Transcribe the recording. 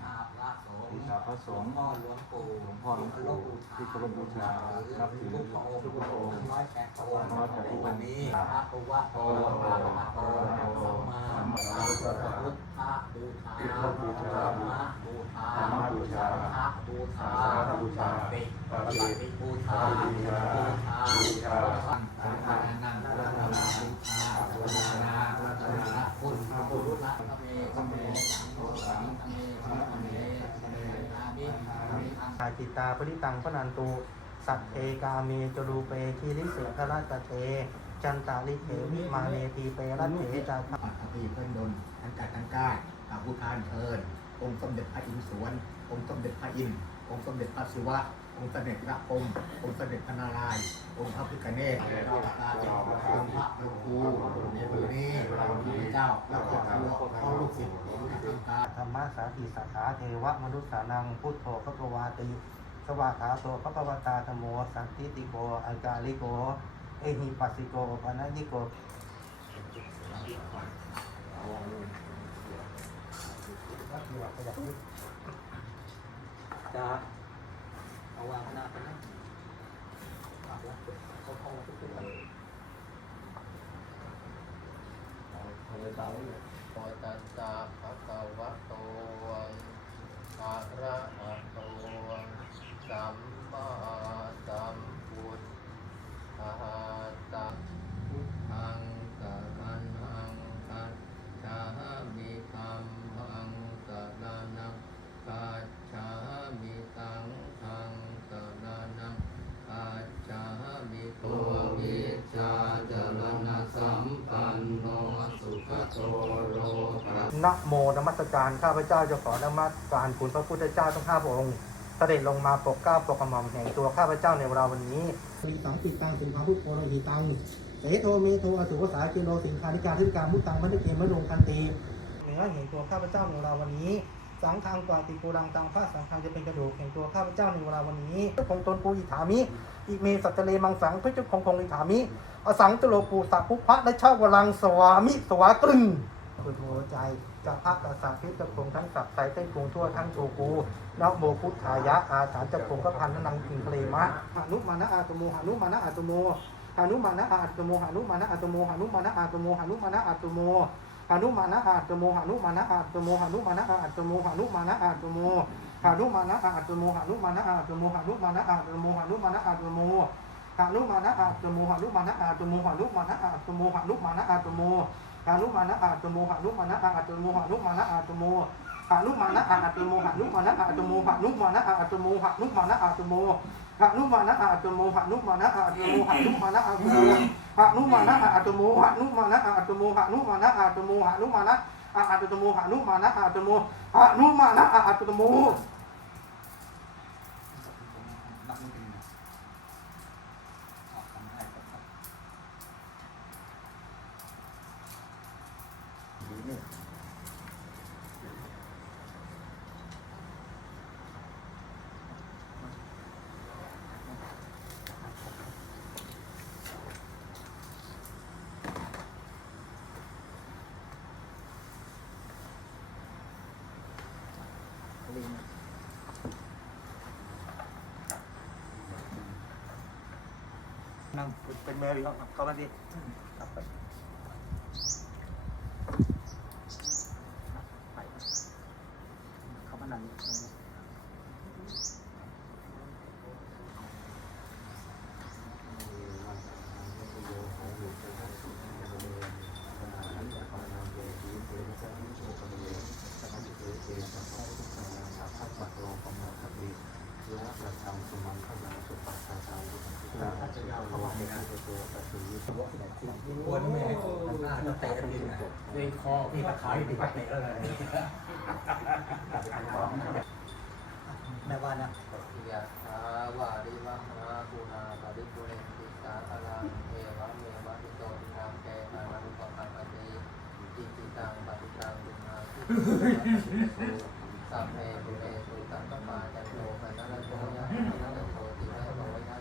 ชาพระสงฆ์บูชาพระสงพ่อหลวงปู่หลวงพ่อหลวงปู่ที่เคารพบูชาครับถือพระองค์ทุกพระองค์ร้อยแปดพระองค์ร้อยแพระองค์นี้พระปุวะโตพระมาโตสัมมาสัมพุทธะบูชาบูชาธระบูชาพระบูชาพระบูชาพระบูชาปิปฏิบูชาบูชาบูชาสังฆานังรัตนาบูชาบูชารัตนาพุทธะพุทธะเมเมสังโฆสังเมาจิตตาปริตังพนันตุสัพเพกาเมจรูเปคิริเสขราชเทจันตาลิเถวิมาเนตีเปรัตเถจาภปัตตพีเพิ่นดนทันกัดทันกายกราบบูชานเชิญองค์สมเด็จพระอินทร์สวน องค์สมเด็จพระอินทร์องค์สมเด็จพระศิวะ องค์สมเด็จพระพรหมองค์สมเด็จพระนารายณ์องค์พระพิฆเนศเราประกาศเป็นองค์พระหลวงปู่ในมือนี้ พระเจ้า แล้วก็ตัวพ่อลูกศิษย์ของทางการธรรมะสาธิสัทธาเทวมนุษย์สานังพุทโธพระกวาติสวาขาโตพระกวตาธมโมสันติติโกอังกาลิโก เอหิปัสสิโกปนัญิโกจะเอาวางหน้าไปนะเอาละเขาเข้ามาทุกคน โอตัสสะภะคะวะโตอะระหะโตสัมมาสัมพุทธัสสะพุทธังสะระนังคัจฉามิธัมมังสะระนังคัจฉามิสังฆังสะระนังคัจฉามิโตวิชชาจรณะสัมปันโนสุขโตโลภะ นะโมนมัสการข้าพเจ้าจะขอนมัสการคุณพระพุทธเจ้าทั้งห้าพระองค์เสด็จลงมาปกเกล้าปกกระหม่อมแห่งตัวข้าพเจ้าในเวลาวันนี้สีสังติตังสิงหาพุทโธโรหิตังเสโทเมโทอสุภาษาเกโลสิงคานิการทิการมุตตังพันธิเกมมะลงคันตีเหนือแห่งตัวข้าพเจ้าในเวลาวันนี้สังทางกว่าติกูรังตังพระสังฆังจะเป็นกระดูกแห่งตัวข้าพเจ้าในเวลาวันนี้เจ้าของตนปูอิถามิอิเมสัจเลมังสังพระเจ้าของคงอิถามิอสังตโลปูสัพพุพระและเช่าวรังสวามิสวากรึงพุทโธใจ จากพระกษัตริย์ที่จะคงทั้งสับใสเต้นคงทั่วทั้งโชกูนะโมพุทธายะอาสารจะคงก็พันนังกิงทะเลมะหานุมานะอาตโมหานุมานะอาตโมหานุมานะอาตโมหานุมานะอาตโมหานุมานะอาตโมหานุมานะอาตโมหานุมานะอาตโมหานุมานะอาตโมหานุมานะอาตโมหานุมานะอาตโมหานุมานะอาตโมหานุมานะอาตโมหานุมานะอาตโมหานุมานะอาตโมหานุมานะอาตโมหานุมานะอาตโมหานุมานะอาตโมหานุมานะอาตโม หานุมานะอาตโมหานุมานะอาตโมหานุมานะอาตโมหานุมานะอาตโมหานุมานะอาตโมหานุมานะอาตโมหานุมานะอาตโมหานุมานะอาตโมหานุมานะอาตโมหานุมานะอาตโมหานุมานะอาตโมหานุมานะอาตโมหานุมานะอาตโมหานุมานะอาตโมหานุมานะอาตโมหานุมานะอาตโม นักดนตรีนะออกทำได้ครับ นั่งเป็นแมวอยู่ครับเข้ามาดิ และประทันนี้คนเตะกัดีนะในอพี่ตะไคร้ดเแม่ว่านะยาธุสาธุ สัพเพปุเรสุตัปปาจันโทปะนะโตยะนะโตติระโตยะ